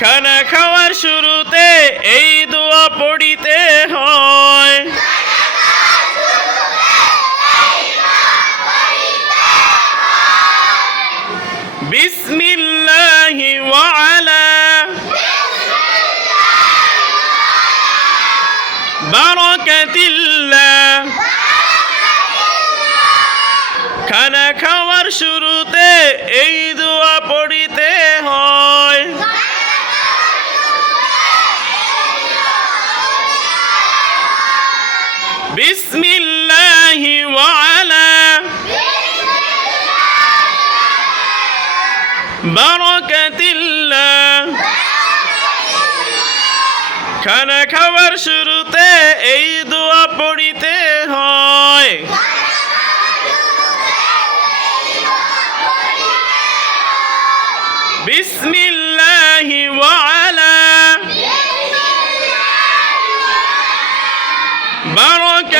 খানা খাওয়ার শুরুতে এই দোয়া পড়িতে হয়। বিসমিল্লাহি ওয়া আলা বারাকাতিল্লাহ। খানা খাওয়ার শুরুতে এই দোয়া পড়িতে হয়। বিসমিল্লাহি ওয়া আলা বারাকাতিল্লাহ। খানা খাওয়ার শুরুতে এই দোয়া পড়িতে হয়। বিসমিল্লাহি ওয়া আলা বারাকাতিল্লাহ।